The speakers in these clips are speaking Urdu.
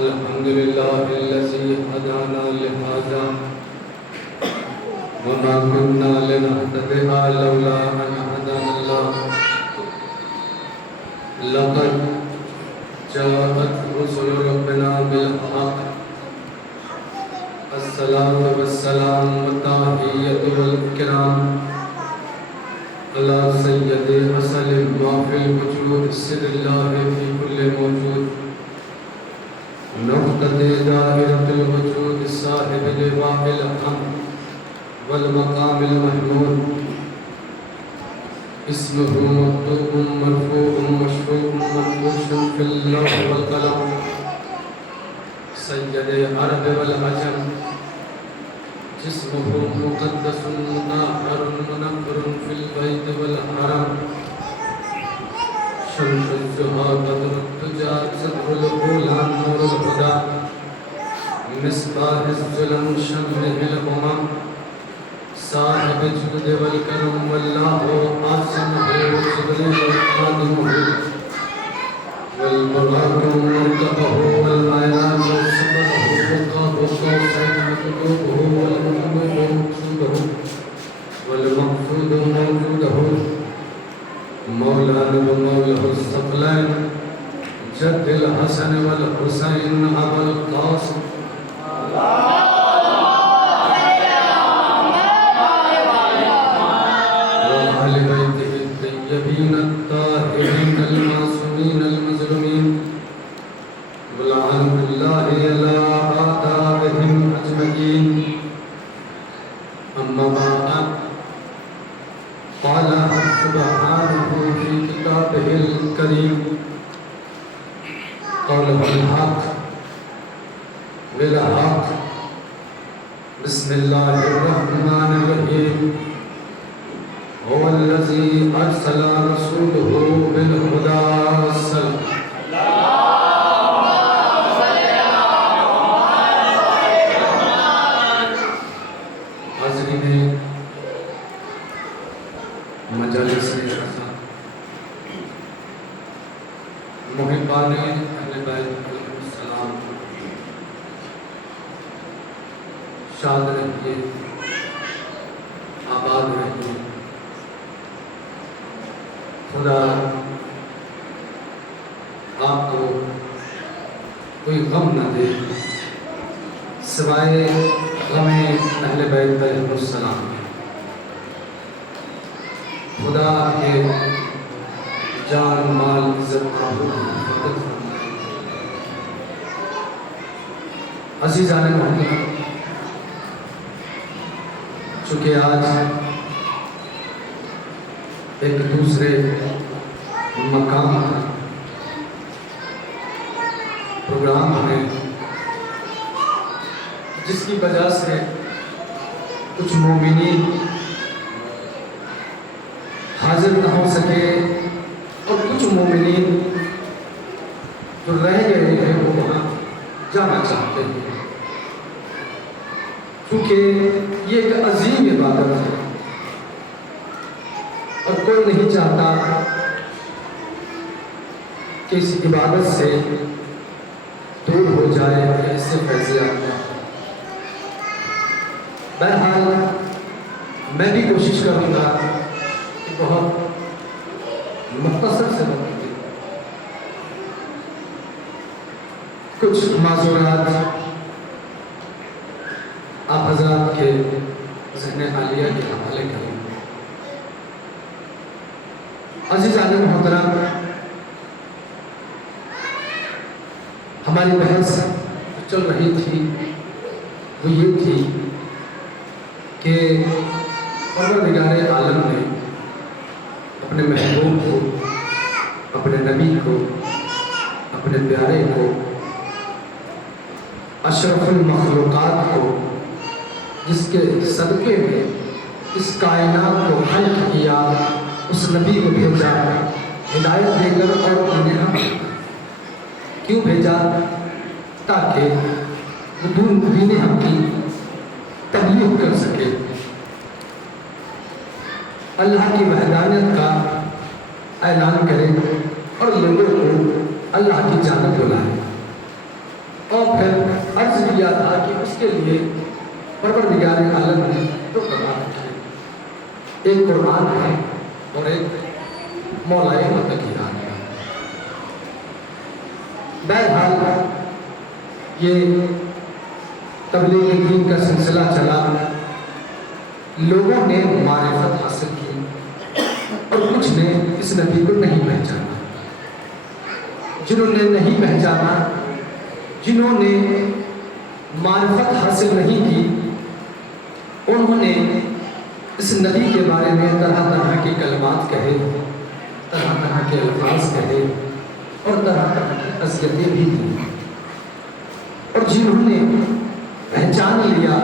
الحمد لله الذي هدانا لهذا وما كنا لنهتدي لولا أن هدانا الله لقد جاءت رسل ربنا بالحق الصلاة والسلام والتحية والإكرام على سيد أصل ما في الوجود سر الله في كل موجود نقطة دائرة الوجود صاحب لواء الحمد والمقام المحمود اسمه مكتوب مرفوع مشفوع منقوش في اللوح والقلم سيد العرب والعجم جسمه مقدس مطهر منقر في البيت والحرم شمس الزهى بدر الدجى صدر الأولى نور الهدى مصباح الظلم شمله الأمم صاحب الجود والكرم والله عاصمه جبريل خادمه والبراق مركبه والمعراج سببه وقاب قوسين مطلوبه والمطلوب مقصوده والمقصود موجوده مولانا ومولاه الثقلين جد الحسن والحسين أبا القاسم وآل بيته الطيبين الطاهرين المعصومين المظلومين ولعنة الله على أعدائهم أجمعين أما بعد قال سبحانه في كتابه الكريم قوله الحق بالحق بسم الله الرحمن الرحيم هو الذي أرسل رسوله بالهدى والسلام حاضرین مجالس محبان اہل بیت علیہ السلام شاد رہیے آباد رہیے خدا آپ کو کوئی غم نہ دے سوائے غم اہل بیت علیہ السلام خدا آپ کے جان مال عزت حفاظت فرمائے عزیزان محترم چونکہ آج ایک دوسرے مقام پر پروگرام ہے جس کی وجہ سے کچھ مومنین حاضر نہ ہو سکے اور کچھ مومنین جو رہ گئے ہیں وہ وہاں جانا چاہتے ہیں کیونکہ یہ ایک عظیم عبادت ہے اور کوئی نہیں چاہتا کہ اس عبادت سے دور ہو جائے یا اس سے فیض یافتہ۔ بہرحال میں بھی کوشش کروں گا کہ بہت مختصر سے وقت میں کچھ معذورات آپ حضرات کے ذہن عالیہ کے حوالے کریں۔ عزیزان محترم، ہماری بحث چل رہی تھی وہ یہ تھی کہ پروردگار عالم نے اپنے محبوب کو، اپنے نبی کو، اپنے پیارے کو، اشرف المخلوقات کو، جس کے صدقے میں اس کائنات کو خلق کیا، اس نبی کو بھیجا ہدایت دے کر اور انہیں کیوں بھیجا؟ تاکہ وہ دین حق کی تبلیغ کر سکے، اللہ کی وحدانیت کا اعلان کرے اور لوگوں کو اللہ کی جانب بلائے۔ اور پھر عرض کیا تھا کہ اس کے لیے پروردگار عالم نے دو قرآن رکھے، ایک قرآن ہے اور ایک مولا متقیان ہے۔ بہرحال یہ تبلیغ دین کا سلسلہ چلا، لوگوں نے معرفت حاصل کی اور کچھ نے اس نبی کو نہیں پہچانا۔ جنہوں نے نہیں پہچانا، جنہوں نے معرفت حاصل نہیں کی، انہوں نے اس نبی کے بارے میں طرح طرح کے کلمات کہے، طرح طرح کے الفاظ کہے اور طرح طرح کی اذیتیں بھی دیں۔ اور جنہوں نے پہچان لیا،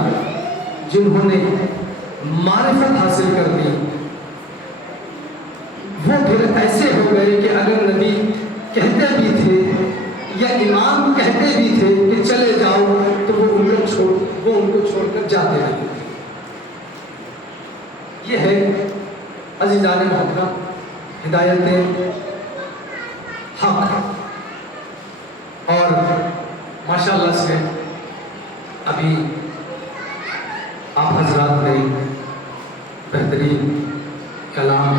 جنہوں نے معرفت حاصل کر لی، وہ پھر ایسے ہو گئے کہ اگر نبی کہتے بھی تھے یا امام کہتے بھی تھے کہ چلے جاؤ تو وہ ان کو چھوڑ کر جاتے رہے۔ یہ ہے عزیزان محترم ہدایت حق۔ اور ماشاءاللہ سے ابھی آپ حضرات نے بہترین کلام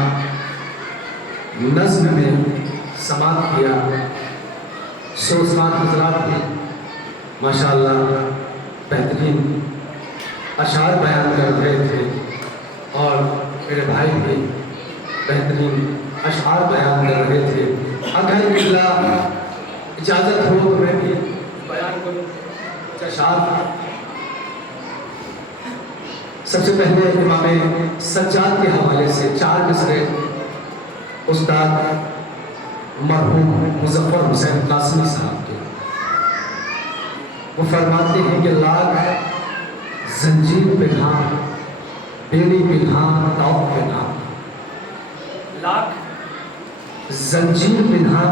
نظم میں سماعت کیا، سوسمات حضرات بھی ماشاءاللہ بہترین اشعار بیان کر رہے تھے، اور میرے بھائی بھی بہترین اشعار بیان کر رہے تھے۔ اگر اللہ اجازت ہو تو میں بھی بیان کروں کچھ اشعار۔ سب سے پہلے امام سجاد کے حوالے سے 4 مصرے استاد مرحوم مظفر حسین قاسمی صاحب کے۔ وہ فرماتے ہیں کہ لاکھ زنجیر پنہاں بیڑی پنہاں طوق پنہاں، لاکھ زنجیر پنہاں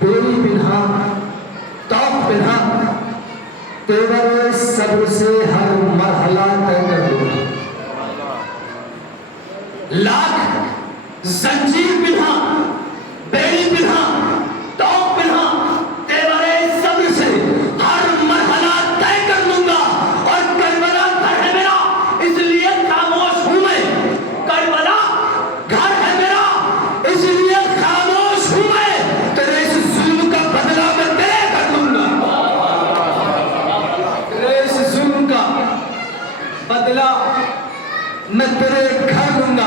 بیڑی پنہاں طوق پنہاں، تیور صبر سے ہر مرحلہ طے کر دوں گا۔ لاکھ زنجیر پنہاں بیڑی پنہاں طوق پنہاں، تیور صبر سے ہر مرحلہ طے کر دوں گا۔ اور کربلا گھر ہے میرا اس لیے خاموش ہوں میں، کربلا گھر ہے میرا اس لیے خاموش ہوں میں، تیرے اس ظلم کا بدلہ میں تیرے کر دوں گا، تیرے اس ظلم کا بدلہ میں تیرے گھر دوں گا۔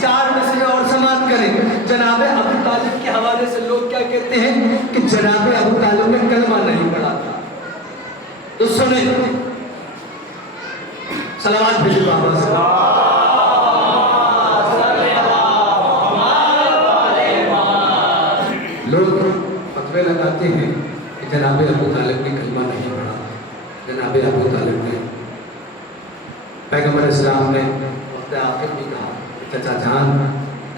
4 مصرے اور سماعت کریں۔ جناب ابو طالب کے حوالے سے لوگ کیا کہتے ہیں کہ جناب ابو طالب نے کلمہ نہیں پڑھا تھا، تو سنیں صلوات بھیجو بابا سے۔ لوگ فتوے لگاتے ہیں کہ جناب ابو طالب نے کلمہ نہیں پڑھا۔ جناب ابو طالب نے پیغمبر اسلام نے وقت آخر بھی کہا چچا جان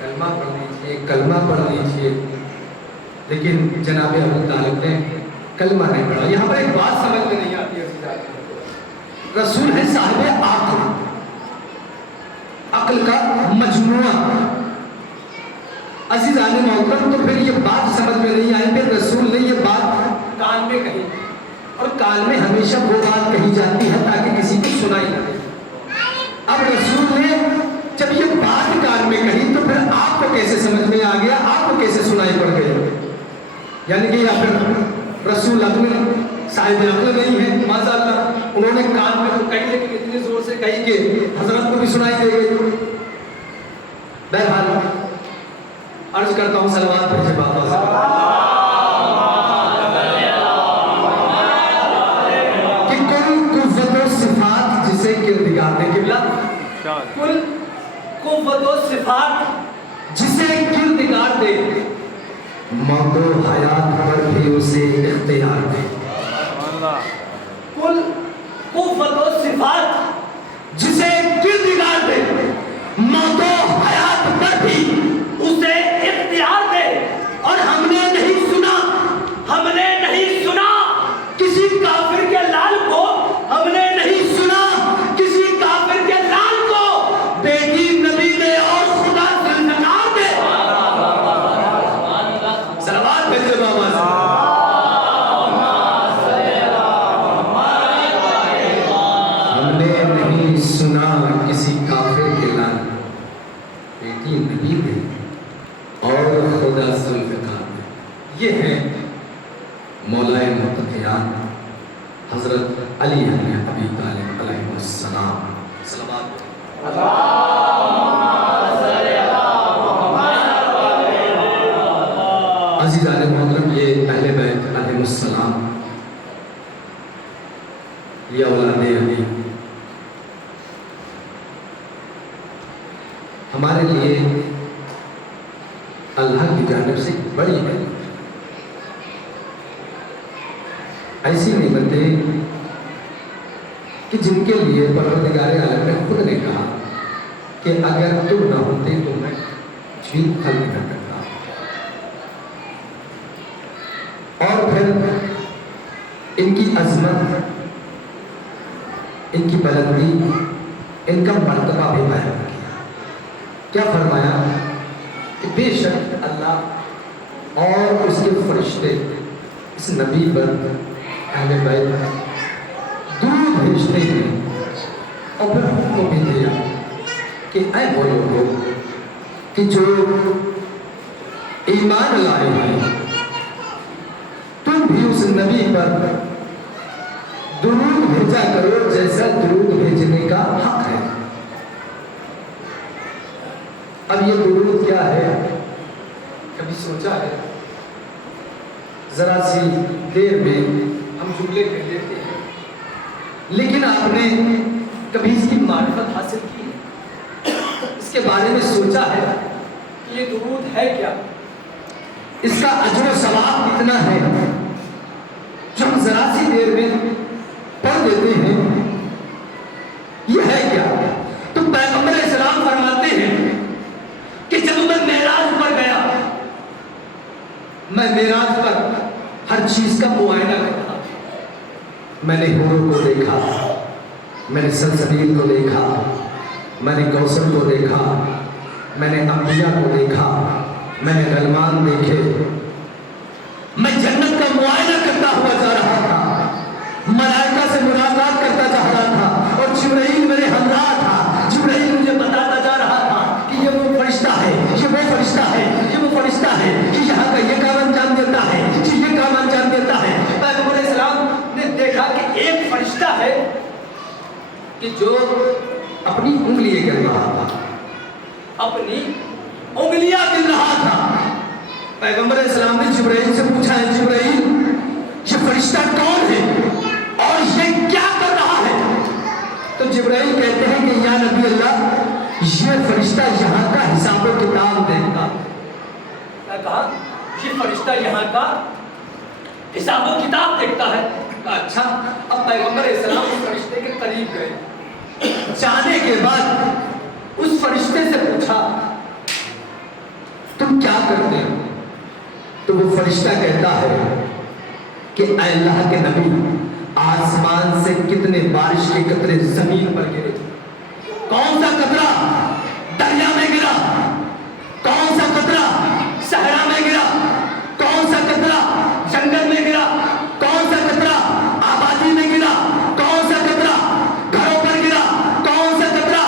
کلمہ پڑھ لیجیے، کلمہ پڑھ لیجیے، لیکن جناب ابو طالب نے کلمہ نہیں پڑھا۔ یہاں پر ایک بات سمجھ میں نہیں آتی ہے، رسول ہے صاحب عقل، عقل کا مجموعہ۔ عزیزان محترم، تو پھر یہ بات سمجھ میں نہیں آئی، پھر رسول نے یہ بات کان میں کہی، اور کان میں ہمیشہ وہ بات کہی جاتی ہے تاکہ کسی کو سنائی نہ دے۔ اب رسول نے جب یہ بات کان میں کہی تو پھر آپ کو کیسے سمجھ میں آ گیا، آپ کو کیسے سنائی پڑ گئی؟ یعنی کہ یا پھر رسول عقل صاحب عقل نہیں ہے، ماشاءاللہ انہوں نے کان میں تو کہی لیکن اتنے زور سے کہی کہ حضرت کو بھی سنائی دے گئی۔ بہرحال عرض کرتا ہوں صلوات بھیجے بابا سے کہ کل قوت و صفات جسے کردگار دے، قبلہ کل قوت و صفات جسے کردگار دے، موت و حیات پر بھی اسے اختیار دے۔ کل قوت و صفات جسے کردگار دے، موت و حیات پر بھی اسے اختیار دے۔ اور ہم نے نہیں سنا، ہم نے نہیں سنا کسی کافر کے لال کو، ہم نے نہیں سنا کسی کافر کے لال کو بیٹی نبی دے اور خدا ذوالفقار دے۔ صلوات بھیجے بابا سے۔ یہ ہیں مولائے متقیان حضرت علی بن ابی طالب علیہ السلام. صلوات عزیزان محترم، یہ اہل بیت علیہ السلام، یہ اولاد علی ہمارے لیے اللہ کی جانب سے بڑی ہے. ایسی نعمتیں کہ جن کے لیے پروردگار عالم نے خود نے کہا کہ اگر تم نہ ہوتے تو میں کچھ بھی خلق نہ کرتا. اور پھر ان کی عظمت، ان کی بلندی، ان کا مرتبہ بھی بیان کیا. کیا فرمایا کہ بے شک اللہ اور اس کے فرشتے اس نبی پر اہل بیت درود بھیجتے ہیں، اور پھر حکم بھی دیا کہ اے وہ لوگوں کہ جو ایمان لائے ہیں، تم بھی اس نبی پر درود بھیجا کرو جیسا درود بھیجنے کا حق ہے. اب یہ درود کیا ہے؟ کبھی سوچا ہے؟ ذرا سی دیر میں ہم جملے کہہ لیتے ہیں، لیکن آپ نے کبھی اس کی معرفت حاصل کی؟ اس کے بارے میں سوچا ہے کہ یہ درود ہے کیا؟ اس کا اجر و ثواب کتنا ہے جو ہم ذرا سی دیر میں پڑھ دیتے ہیں؟ یہ ہے کیا؟ تو پیغمبر اسلام فرماتے ہیں کہ جب میں معراج پر گیا، میں معراج پر ہر چیز کا معائنہ کرتا. میں نے حوروں کو دیکھا، میں نے سلسبیل کو دیکھا، میں نے کوثر کو دیکھا، میں نے انبیاء کو دیکھا، میں نے غلمان دیکھے. میں جنت کا معائنہ کرتا ہوا جا رہا تھا، ملائکہ سے ملاقات کرتا جا رہا تھا، اور جبرائیل میرے ہمراہ تھا. جبرائیل مجھے بتاتا جا رہا تھا کہ یہ وہ فرشتہ ہے، یہ وہ فرشتہ ہے، یہ وہ فرشتہ ہے، کہ یہاں کا یہ کام انجام دیتا ہے، کہ یہ کام انجام دیتا ہے. پیغمبر اسلام نے دیکھا کہ ایک فرشتہ ہے کہ جو اپنی انگلیاں گن رہا تھا، اپنی انگلیاں گن رہا تھا. پیغمبر اسلام نے جبرائیل سے پوچھا ہے جبرائیل یہ فرشتہ کون ہے اور یہ کیا کر رہا ہے؟ تو جبرائیل کہتے ہیں کہ یا نبی اللہ یہ فرشتہ یہاں کا حساب و کتاب دیکھتا. کیا کہا؟ یہ فرشتہ یہاں کا حساب و کتاب دیکھتا ہے. اچھا. اب پیغمبر اسلام اس فرشتے کے قریب گئے. جانے کے بعد اس فرشتے سے پوچھا تم کیا کرتے ہو؟ تو وہ فرشتہ کہتا ہے کہ اے اللہ کے نبی آسمان سے کتنے بارش کے قطرے زمین پر گرے؟ کون سا قطرہ دریا میں گرا؟ کون سا قطرہ صحرا میں گرا؟ کون سا قطرہ جنگل میں گرا؟ کون سا قطرہ آبادی میں گرا؟ کون سا قطرہ گھروں پر گرا؟ کون سا قطرہ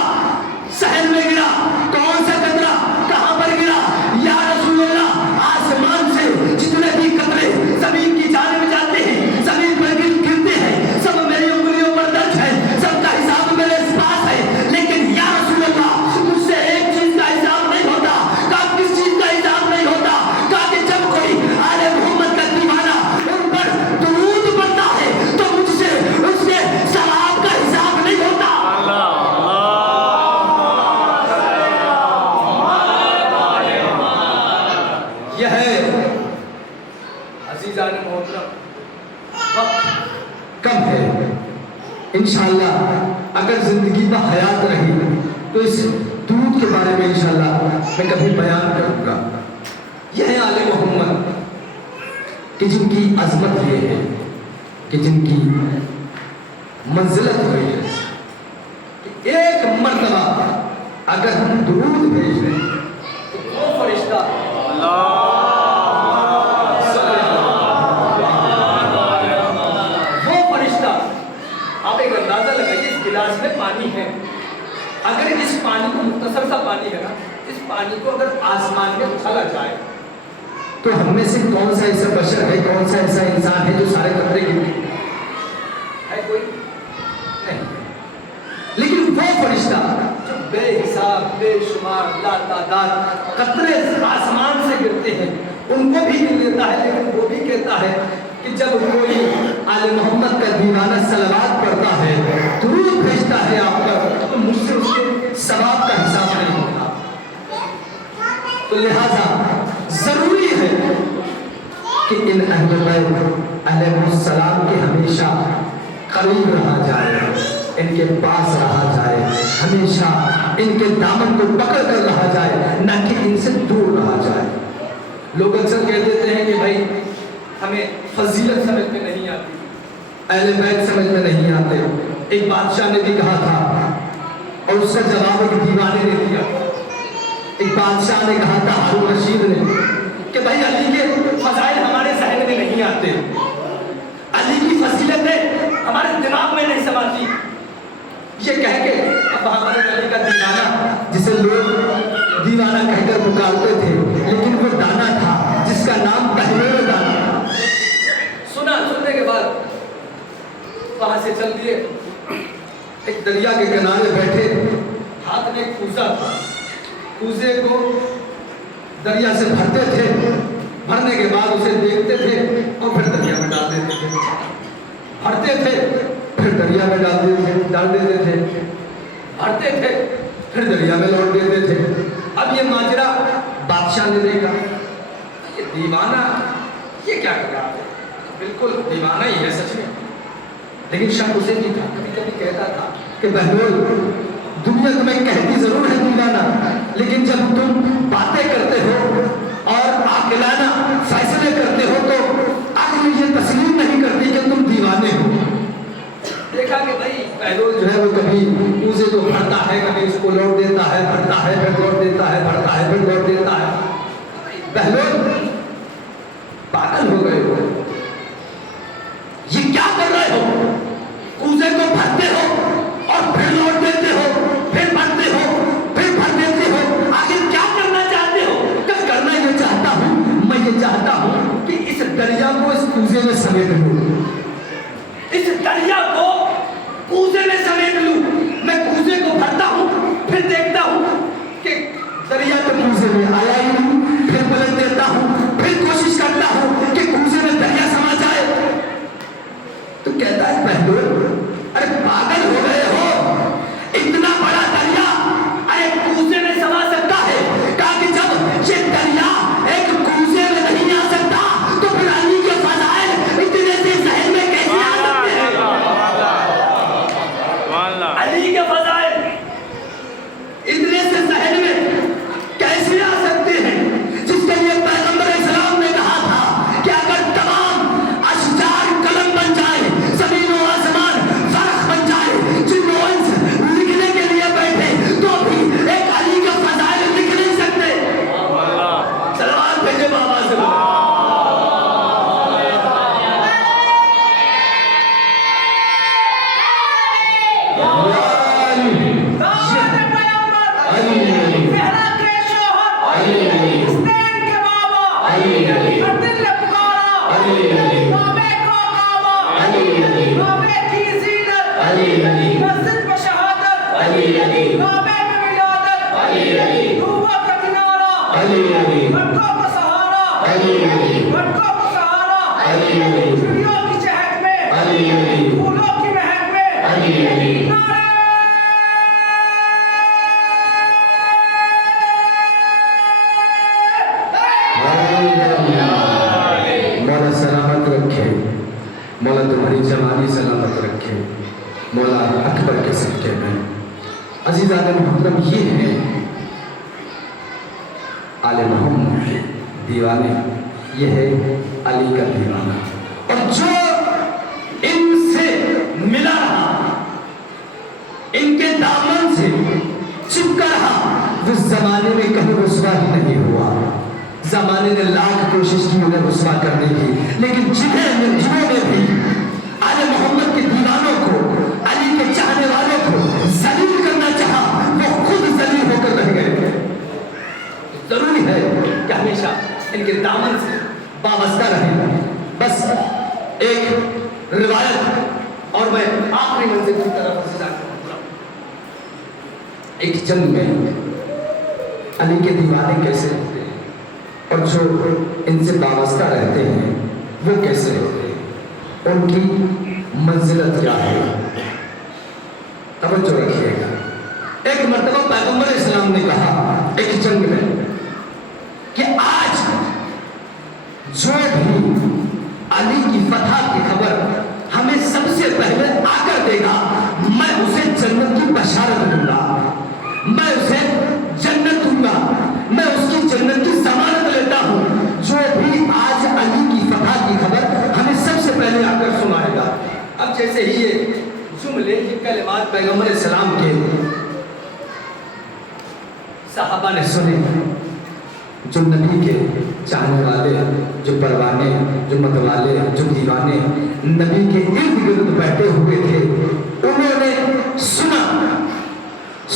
شہر میں گرا؟ کون سا قطرہ کہاں پر گرا؟ یا رسول اللہ آسمان سے جتنے بھی قطرے زمین کی جانب جاتے ہیں، زمین پر گرتے ہیں، سب میری انگلیوں پر درج ہے، سب کا حساب میرے پاس ہے. لیکن یا رسول اللہ مجھ سے ایک چیز کا حساب نہیں ہوتا. کہا کس چیز کا حساب نہیں ہوتا؟ کہا کہ جب کوئی آل محمد کا دیوانہ ان پر درود پڑھتا ہے تو مجھ سے اس کے ثواب کا حساب نہیں ہوتا. یہ ہے عزیزان محترم، وقت کم ہے. انشاءاللہ اگر زندگی میں حیات رہی تو اس درود کے بارے میں انشاءاللہ میں کبھی بیان کروں گا. یہ ہے آل محمد کہ جن کی عظمت یہ ہے، کہ جن کی منزلت ہوئی ہے کہ ایک مرتبہ اگر ہم درود بھیج دیں تو وہ فرشتہ آپ ایک اندازہ لگائیے اس گلاس میں پانی ہے، اگر اس پانی کو مختصر سا پانی ہے نا، اس پانی کو اگر آسمان میں اچھالا جائے تو ہم میں سے کون سا ایسا بشر ہے, کون سا ایسا انسان ہے جو سارے قطرے گنتی ہے؟ کوئی نہیں. لیکن وہ فرشتہ جو بے حساب بے شمار لا تعداد قطرے آسمان سے گرتے ہیں ان کو بھی گر دیتا ہے, لیکن وہ بھی کہتا ہے کہ جب کوئی آل محمد کا دیوانہ صلوات پڑھتا ہے, درود بھیجتا ہے آپ پر, تو مجھ سے اس کے ثواب کا حساب نہیں ہوتا. تو لہذا ضروری ہے کہ ان اہل بیت علیہ السلام کے ہمیشہ قریب رہا جائے, ان کے پاس رہا جائے, ہمیشہ ان کے دامن کو پکڑ کر رہا جائے, نہ کہ ان سے دور رہا جائے. لوگ اکثر کہہ دیتے ہیں کہ بھائی ہمیں فضیلت سمجھ میں نہیں آتی, اہل بیت سمجھ میں نہیں آتے. ایک بادشاہ نے بھی کہا تھا اور اس کا جواب ایک دیوانے نے دیا. ایک بادشاہ نے کہا تھا ہارون رشید نے کہ بھائی علی کے فضائل ہمارے ذہن میں نہیں آتے, علی کی فضیلتیں ہمارے دماغ میں نہیں سماتی. یہ کہہ کے اب ہمارے علی کا دیوانہ, جسے لوگ دیوانہ کہہ کر پکارتے تھے, لیکن وہ دانا تھا جس کا نام بہلول دانا تھا. سننے کے بعد وہاں سے چل دیے. ایک دریا کے کنارے بیٹھے, ہاتھ میں ایک کوزہ تھا, کوزے کو دریا سے بھرتے تھے, بھرنے کے بعد اسے دیکھتے تھے اور پھر دریا میں ڈال دیتے تھے, بھرتے تھے پھر دریا میں ڈال دیتے تھے, بھرتے تھے پھر دریا میں لوٹ دیتے تھے. اب یہ ماجرا بادشاہ نے دیکھا, یہ دیوانہ یہ کیا کر رہا ہے, بالکل دیوانہ ہی ہے سچ میں. لیکن شک اسے بھی تھا, کبھی کبھی کہتا تھا کہ بہلول دنیا تمہیں کہتی ضرور ہے دیوانہ, لیکن جب تم باتیں کرتے ہو اور عاقلانہ فیصلے کرتے ہو تو عقل یہ تسلیم نہیں کرتی کہ تم دیوانے ہو. دیکھا کہ بھائی بہلول جو ہے وہ کبھی کوزے کو بھرتا ہے, کبھی اس کو لوٹ دیتا ہے, بھرتا ہے پھر لوٹ دیتا ہے, بھرتا ہے پھر لوٹ دیتا ہے. بہلول پاگل ہو گئے ہو, یہ کیا کر رہے ہو, کوزے کو بھرتے ہو اور پھر لوٹ دیتے ہو, پھر بھرتے ہو پھر بھر دیتے ہو, آخر کیا کرنا چاہتے ہو؟ کہ کرنا یہ چاہتا ہوں, میں یہ چاہتا ہوں کہ اس دریا کو اس کوزے میں سمیٹ لوں, اس دریا کو کوزے میں سمیٹ لوں. میں کوزے کو بھرتا ہوں, پھر دیکھتا ہوں کہ دریا تو کوزے میں آیا ہی نہیں, پھر پلٹ دیتا ہوں, پھر کوشش کرتا ہوں کہ کوزے میں دریا سما جائے. تو کہتا ہے بہلول ارے پاگل ہو گئے ہو, اتنا بڑا دریا ارے کوزے میں سما سکتا ہے, کہا کہ جب یہ دریا ایک کوزے میں نہیں آ سکتا تو پھر علی کے فضائل اتنے سے ذہن میں کیسے آ سکتے ہیں؟ علی کے فضائل اتنے سے ذہن میں کیسے آ سکتے ہیں, جس کے لیے پیغمبر اسلام نے کہا تھا کہ اگر تمام اشجار قلم بن جائے, زمین و آسمان فرق بن جائے, جن و انس لکھنے کے لیے بیٹھے تو بھی ایک علی کا فضائل لکھ نہیں سکتے. صلوات بھیجے بابا سے. مولا سلامت رکھے, مولا تمہاری جوانی سلامت رکھے, مولا اکبر کے صدقے میں. عزیزان محترم, یہ ہے آل محمد کے دیوانے, یہ ہے علی کا دیوانہ. اور جو ان سے ملا رہا, ان کے دامن سے چپکا رہا, وہ زمانے میں کہیں رسوا ہی نہیں ہوا. زمانے نے لاکھ کوشش کی انہیں رسوا کرنے کی, لیکن جنہوں نے بھی آل محمد کے دیوانوں کو, علی کے چاہنے والوں کو ذلیل کرنا چاہا, وہ خود ذلیل ہو کر رہ گئے. ضروری ہے کہ ہمیشہ ان کے دامن سے وابستہ رہے. بس ایک روایت اور میں آخری منزل کی طرف سے جاتا ہوں. ایک جنگ میں علی کے دیوانے کیسے ہوتے ہیں اور جو ان سے وابستہ رہتے ہیں وہ کیسے ہوتے ہیں, ان کی منزلت کیا ہے, توجہ رکھیے گا. ایک مرتبہ پیغمبر اسلام نے کہا ایک جنگ میں کہ آج جو بھی علی کی فتح کی خبر ہمیں سب سے پہلے آ کر دے گا, میں اسے جنت کی بشارت دوں گا, میں اسے جنت دوں گا, میں اس کی جنت کی ضمانت لیتا ہوں. جو بھی آج علی کی فتح کی خبر ہمیں سب سے پہلے آ کر سنائے گا. اب جیسے ہی یہ جملے, یہ کلمات پیغمبر اسلام کے صحابہ نے سنے, جو نبی کے چاہنے والے, جو پروانے, جو متوالے, جو دیوانے نبی کے ارد گرد بیٹھے ہوئے تھے, انہوں نے سنا.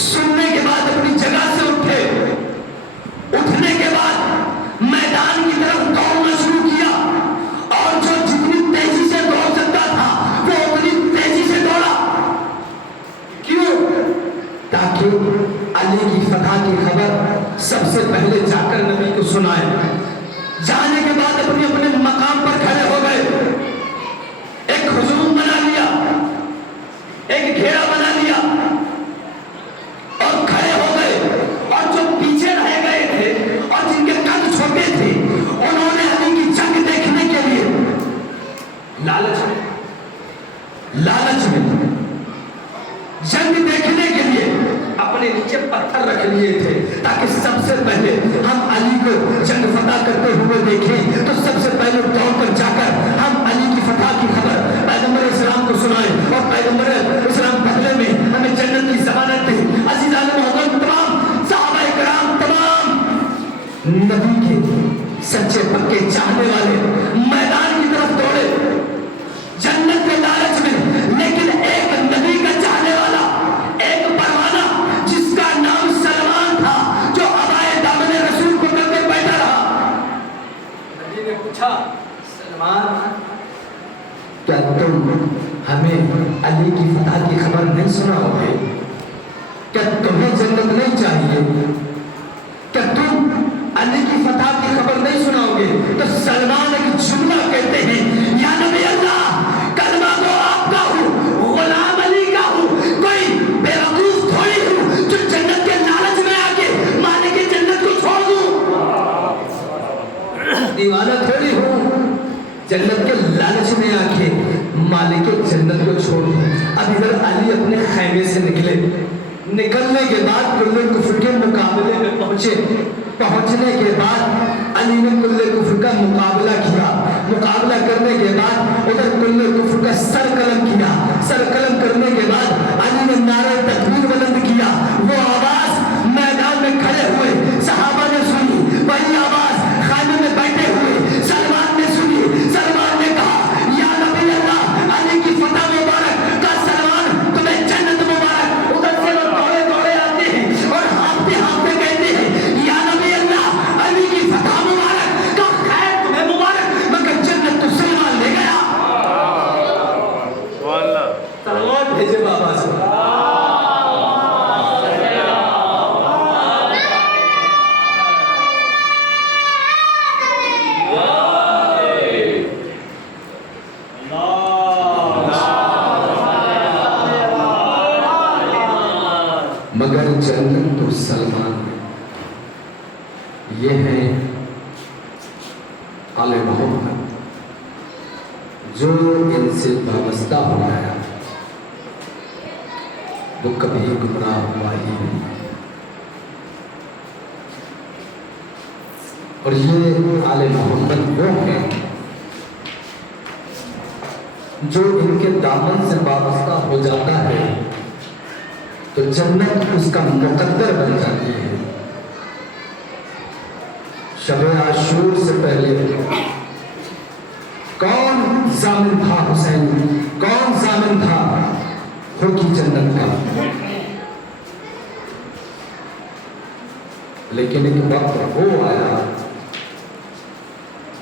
سننے کے بعد اپنی جگہ سے اٹھے, اٹھنے کے بعد میدان کی طرف دوڑنا شروع کیا, اور جو جتنی تیزی سے دوڑ سکتا تھا وہ اتنی تیزی سے دوڑا. کیوں؟ تاکہ علی کی فتح کی خبر سب سے پہلے جا کر نبی کو سنائے. جانے کے بعد اپنے اپنے مقام پر کھڑے ہو گئے, ایک ہجوم بنا لیا, ایک گھیرا بنا لیا اور کھڑے ہو گئے. اور جو پیچھے رہ گئے تھے اور جن کے قد چھوٹے تھے, انہوں نے علی کی جنگ دیکھنے کے لیے لالچ میں جنگ دیکھنے کے لیے اپنے نیچے پتھر رکھ لیے تھے, تاکہ سب سے پہلے ہم علی کو جنگ فتح کرتے ہوئے دیکھیں تو سب سے پہلے دوڑ کر جا کر ہم علی کی فتح کی خبر پیغمبر اسلام کو سنائیں, اور پیغمبر اسلام بدلے میں ہمیں جنت کی ضمانت دیں. عزیزان محترم, تمام صحابہ کرام, تمام نبی کے سچے پکے چاہنے والے میدان کی طرف دوڑے جنت کے لالچ میں. لیکن ایک نبی کا چاہنے والا, ایک پروانہ جس کا نام سلمان تھا, جو عبائے دامن رسول کو کر کے بیٹھا رہا. نبی نے پوچھا, سلمان کیا تم ہمیں علی کی فتح کی خبر نہیں سناؤ گے؟ کیا تمہیں جنت نہیں چاہیے؟ کیا تم علی کی فتح کی خبر نہیں سناؤ گے؟ تو سلمان ایک جملہ کہتے ہیں, یا نبی اللہ, کلمہ تو آپ کا ہوں, غلام علی کا ہوں, کوئی بے وقوف تھوڑی ہوں جو جنت کے لالچ میں آ کے مالک کی جنت کو چھوڑ دوں. دیوانہ تھوڑی ہوں جنت کے لالچ میں آ کے مالک جنت کو چھوڑ دوں. اب ادھر علی اپنے خیمے سے نکلے, نکلنے کے بعد کل کفر کے مقابلے میں پہنچے. پہنچنے کے بعد علی نے کل کفر کا مقابلہ کیا. مقابلہ کرنے کے بعد ادھر کل کفر کا سر قلم کیا. سر قلم کرنے کے بعد علی نے نعرہ تکبیر بلند کیا. وہ آواز میدان میں کھڑے ہوئے صحابہ نے سنی, وہی آواز خیمے میں بیٹھے ہوئے سلمان نے سنی. سلمان نے کہا, یا نبی اللہ, علی کی فتح مبارک کا سلمان, تمہیں جنت مبارک. ادھر سے وہ دوڑے دوڑے آتے ہیں اور ہانپتے ہانپتے کہتے ہیں, یا نبی اللہ, علی کی فتح مبارک کا خیر تمہیں مبارک, مگر جنت تو سلمان لے گیا. سلمان بھیجے بابا سے. مگر جنت تو سلمان ہے. یہ ہے آل محمد, جو ان سے وابستہ ہو گیا وہ کبھی گمراہ ہوا ہی نہیں. اور یہ آل محمد وہ ہیں جو ان کے دامن سے وابستہ ہو جاتا ہے تو جنت اس کا مقدر بن جاتی ہے. شب عاشور سے پہلے کون ضامن تھا حسین, کون ضامن تھا ہوگی جنت کا؟ لیکن ایک وقت وہ آیا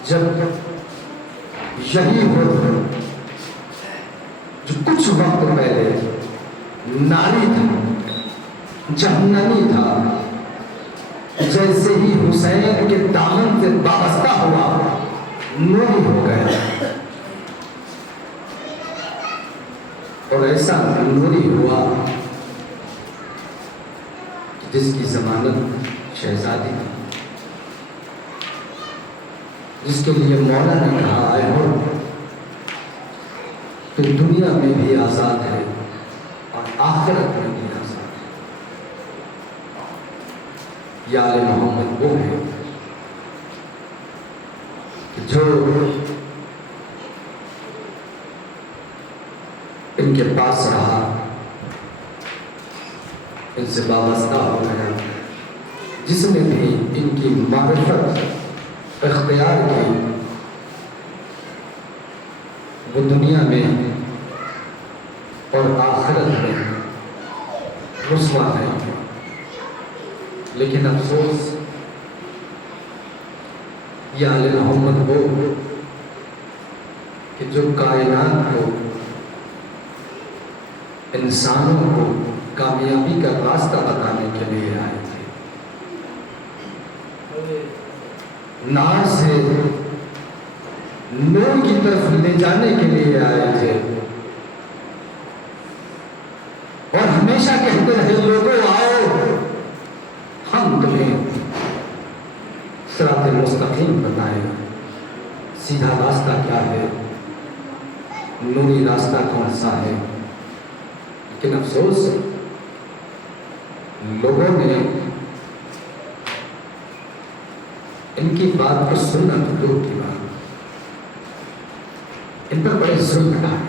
جب یہی ہو جو کچھ وقت پہلے ناری تھا، جہنمی تھا، جیسے ہی حسین کے دامن سے وابستہ ہوا نوری ہو گیا، اور ایسا نوری ہوا جس کی ضمانت شہزادی تھی، جس کے لیے مولا نے کہا آئے ہو تو دنیا میں بھی آزاد ہے اور آخرت میں بھی آزاد ہے۔ یا آل محمد وہ ہے کہ جو ان کے پاس رہا، ان سے وابستہ ہو گیا، جس نے بھی ان کی معرفت اختیار کی وہ دنیا میں اور آخرت میں رسوا نہیں ہوا۔ لیکن افسوس یا آل محمد وہ کہ جو کائنات کو، انسانوں کو کامیابی کا راستہ بتانے کے لیے آئے تھے، نار سے نور کی طرف لے جانے کے لیے آئے تھے، اور ہمیشہ کہتے رہے لوگوں آؤ ہم تمہیں صراط مستقیم بتائیں، سیدھا راستہ کیا ہے، نوری راستہ کون سا ہے۔ لیکن افسوس لوگوں نے ان کی بات کو سننا تو دور کی بات، ان پر بڑے ظلم ڈھائے،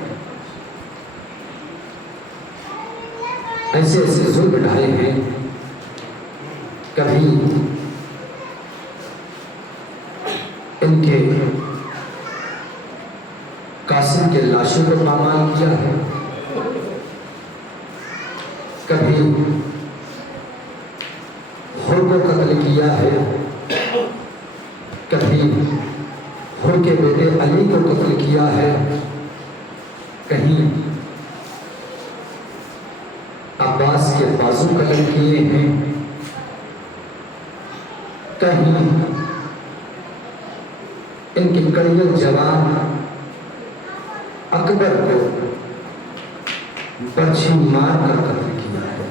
ایسے ایسے ظلم ڈھائے ہیں، کبھی ان کے قاسم کے لاشوں کو پامال کیا ہے، کبھی حر کو قتل کیا ہے، کبھی حر کے بیٹے علی کو قتل کیا ہے، کہیں عباس کے بازو قتل کیے ہیں، کہیں ان کے کڑیل جوان اکبر کو برچھی مار کر قتل کیا ہے۔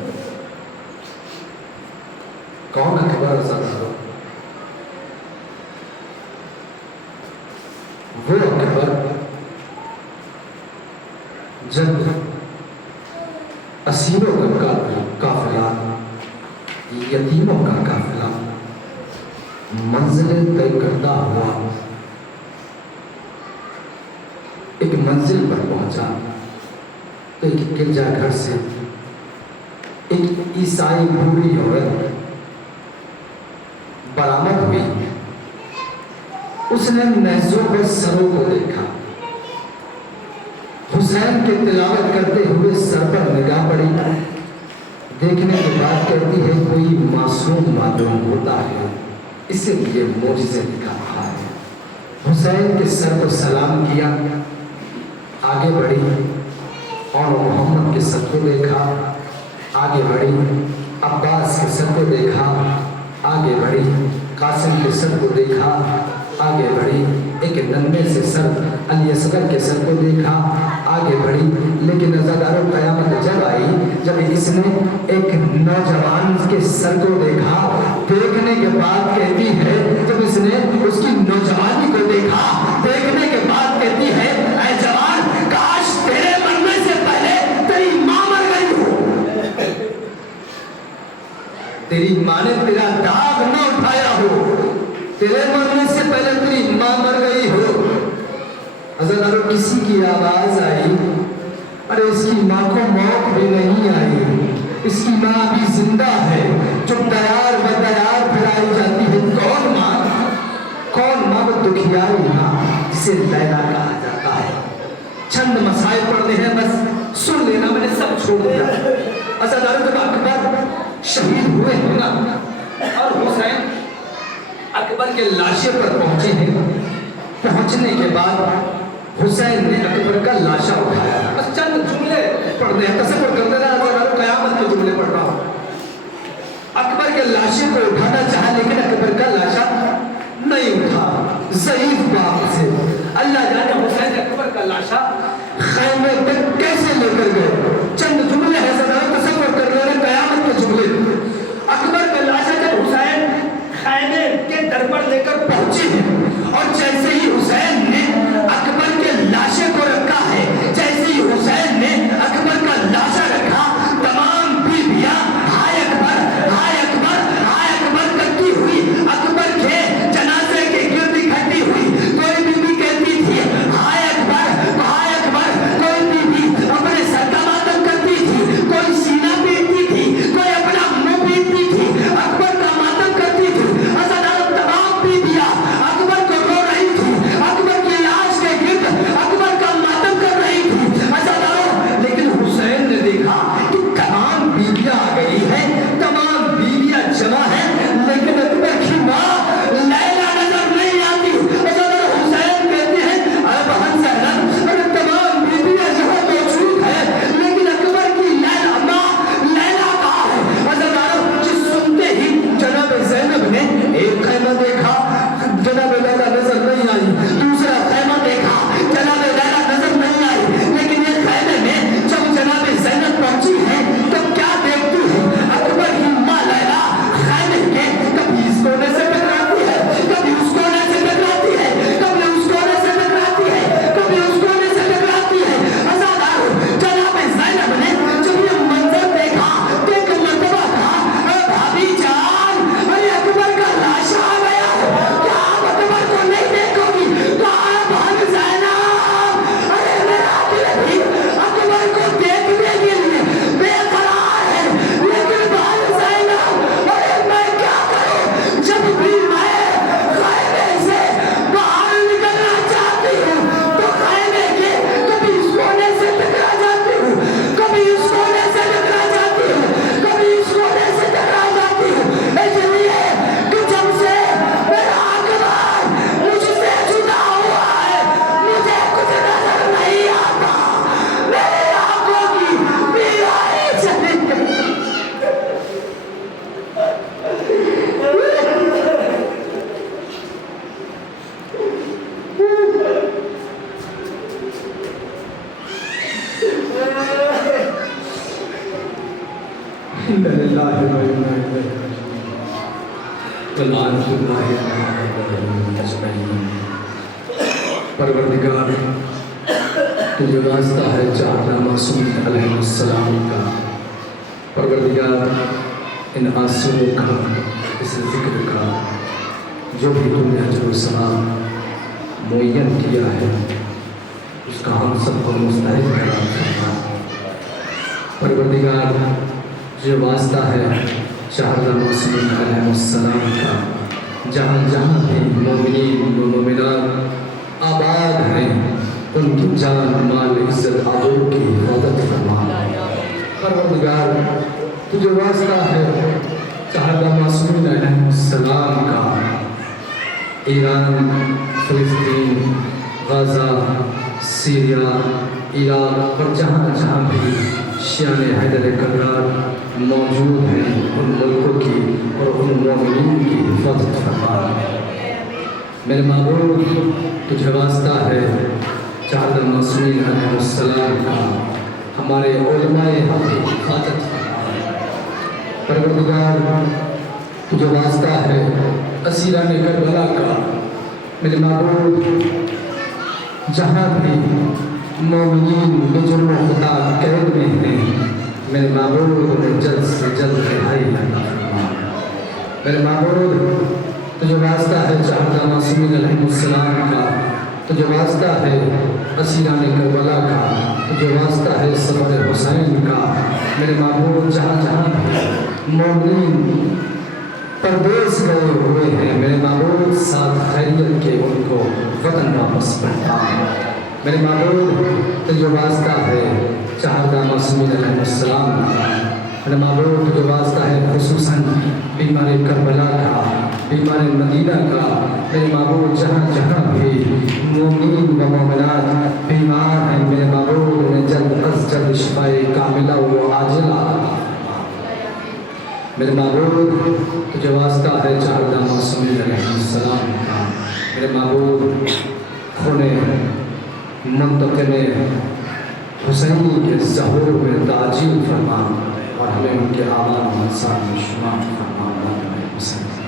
کون اکبر زیادہ؟ وہ اکبر جب اسیروں کا قافلہ، یتیموں کا قافلہ منزلیں طے کرتا ہوا ایک منزل پر پہنچا تو ایک گرجا گھر سے ایک عیسائی بوڑھی عورت برآمد ہوئی۔ اس نے نیزوں پر سروں کو دیکھا، حسین کے تلاوت کرتے ہوئے سر پر نگاہ پڑی، دیکھنے کے بعد کہتی ہے کوئی معصوم معلوم ہوتا ہے، اسی لیے معجزے دکھا رہا ہے۔ حسین کے سر کو سلام کیا، آگے بڑھی، اور محمد کے سر کو دیکھا، آگے بڑھی، عباس کے سر کو دیکھا، آگے بڑھی، قاسم کے سر کو دیکھا، آگے بڑھی، ایک ننھے سے سر علی اصغر کے سر کو دیکھا، آگے بڑھی۔ لیکن عزادارو قیامت جب آئی جب اس نے ایک نوجوان کے سر کو دیکھا، دیکھنے کے بعد کہتی ہے، جب اس نے اس کی نوجوانی کو دیکھا، دیکھنے کے بعد کہتی ہے اے جوان، کاش تیرے مرنے سے پہلے تیری ماں مر گئی ہو، تیری ماں نے تیرا داغ نہ اٹھایا ہو، تیرے مرنے سے پہلے تیری ماں مر گئی ہو۔ عزادارو کسی کی آواز آئی، ارے اس کی ماں کو موت بھی نہیں آئی، اس کی ماں بھی زندہ ہے، جو دیار و دیار پھیلائی جاتی ہے۔ کون ماں؟ کون ماں؟ وہ دکھیائی ماں جسے لیلا کہا جاتا ہے۔ چند مسائل پڑھنے ہیں، بس سن لینا، میں نے سب چھوڑ دیا۔ عزادارو جب اکبر شہید ہوئے ہیں نا، اور حسین اکبر کے لاشے پر پہنچے ہیں، پہنچنے کے بعد حسین نے اکبر کا لاشا اٹھایا. بس چند جملے پڑھنے ہیں, تصور کرتے رہا تو قیامت کے جملے پڑھ رہا ہوں. اکبر کے لاشے کو اٹھانا چاہا لیکن اکبر کا لاشا نہیں اٹھا. ضعیف باپ سے اللہ جانے حسین اکبر کا لاشا خیمے تک کیسے لے کر گئے. چند جملے ہیں ذرا تصور کر رہے ہیں قیامت کے جملے. اکبر کا لاشا جب حسین خیمے کے در پر لے کر پہنچے ہیں اور جیسے ہی حسین نے اکبر کے لاشے کو رکھا ہے, جیسے ہی حسین نے اکبر کا لاشا رکھا, تمام بیویاں ہائے اکبر ہائے اکبر ہائے اکبر کرتی ہوئی اکبر کے جنازے کے گرد اکٹھی ہوئی. کوئی بیوی کہتی تھی ہائے اکبر ہائے اکبر, کوئی بیوی اپنے سر کا ماتم کرتی تھی, کوئی سینہ پیٹتی تھی, کوئی اپنا منہ پیٹتی تھی, اکبر کا ماتم کرتی تھی. تمام بیویاں اکبر کو رو رہی تھی, اکبر کی لاش کے گرد اکبر کا ماتم کر رہی تھی. لیکن حسین نے دیکھا کہ تمام بیویاں آ گئی ہیں, تمام بیویاں جمع ہیں, لیکن اکبر کی ماں لیلا نظر نہیں آتی. حسین کہتے ہیں اے بہن زینب, ارے تمام بیویاں یہاں موجود ہیں لیکن اکبر کی لیلا ماں لیلا کہاں ہے. جس سنتے ہی جناب زینب نے ایک خیمہ دیکھا, جناب لیلا نظر نہیں آئی. دوسرا خیمہ دیکھا, جناب لیلا نظر نہیں آئی. لیکن یہ خیمے میں جب جناب زینب پہنچی ہے تب کیا دیکھتی ہے, اکبر کی ماں لیلا خیمے کے کبھی اس کونے سے ٹکراتی ہے, کبھی اس کونے سے ٹکراتی ہے, کبھی اس کونے سے ٹکراتی ہے, کبھی اس کونے سے ٹکراتی ہے. جناب زینب نے جب یہ منظر دیکھا تو ایک مرتبہ کہا اے بھابھی جان, ارے اکبر کا لاشا آ گیا ہے, کیا آپ اکبر کو نہیں دیکھو گی. کہا بہن زینب, ارے میرا دل بھی اکبر کو دیکھنے کے لیے بے قرار ہے, لیکن بہن زینب ارے میں کیا کروں, جب بھی میں خیمے سے باہر نکلنا چاہتی ہوں تو خیمے کے کبھی اس کونے سے ٹکرا جاتی ہوں, کبھی اس کونے سے ٹکرا جاتی ہوں, کبھی اس کونے سے ٹکرا جاتی ہوں. اس لیے کہ جب سے میرا اکبر مجھ سے جدا ہوا ہے مجھے کچھ نظر نہیں آتا, میری آنکھوں کی بیائی چلی گئی. پروردگار تجھے واسطہ ہے چاہتا معصوم علیہ السلام کا. پروردگار ان آنسوؤں کا, اس ذکر کا جو بھی تم نے اجر و ثواب معین کیا ہے اس کا ہم سب کو مستحق قرار دینا. پروردگار جو واسطہ ہے چاہتا معصوم علیہ السلام کا, جہاں جہاں بھی مومنین و مومنات آباد ہیں ان کی جان مال عزت آبرو کی حفاظت فرما. پروردگار تجھے واسطہ ہے چاہتا معصوم علیہ السلام کا, ایران, فلسطین, غزہ, سیریا, عراق اور جہاں جہاں بھی شیعہ حیدر کرار موجود ہیں ان ملکوں کی اور ان مومنین کی حفاظت فرما. میرے معبود تجھے واسطہ ہے چاہتا معصوم علیہ السلام کا, ہمارے علماء حق کی حفاظت فرما. پروردگار تجھے واسطہ ہے اسیران کربلا کا. میرے معبود جہاں بھی مومنین بجرم و خطا قید میں ہیں میرے معبود انہیں جلد سے جلد رہائی عطا فرما. میرے معبود تجھے واسطہ ہے چاہتا معصوم علیہ السلام کا, تجھے واسطہ ہے اسیران کربلا کا, تجھے واسطہ ہے صبر حسین کا. میرے معبود جہاں جہاں مومنین پردیس گئے ہوئے ہیں میرے معبود ساتھ خیریت کے ان کو وطن واپس پہنچا. میرے معبود تجھے واسطہ ہے چاہتا معصوم علیہ السلام کا. میرے معبود تجھے واسطہ ہے خصوصاً بیمار کربلا کا, بیمار مدینہ کا میرے معبود جہاں جہاں بھی مومنین و مومنات بیمار ہیں میرے معبود انہیں جلد از جلد شفائے کاملہ و عاجلہ میرے معبود تجھے واسطہ ہے چاردہ موسم علیہ السلام کا میرے معبود خون منتقم حسینی کے ظہور میں تعجیل فرما اور ہمیں ان کے آباد و انسان میں شمار فرما حسین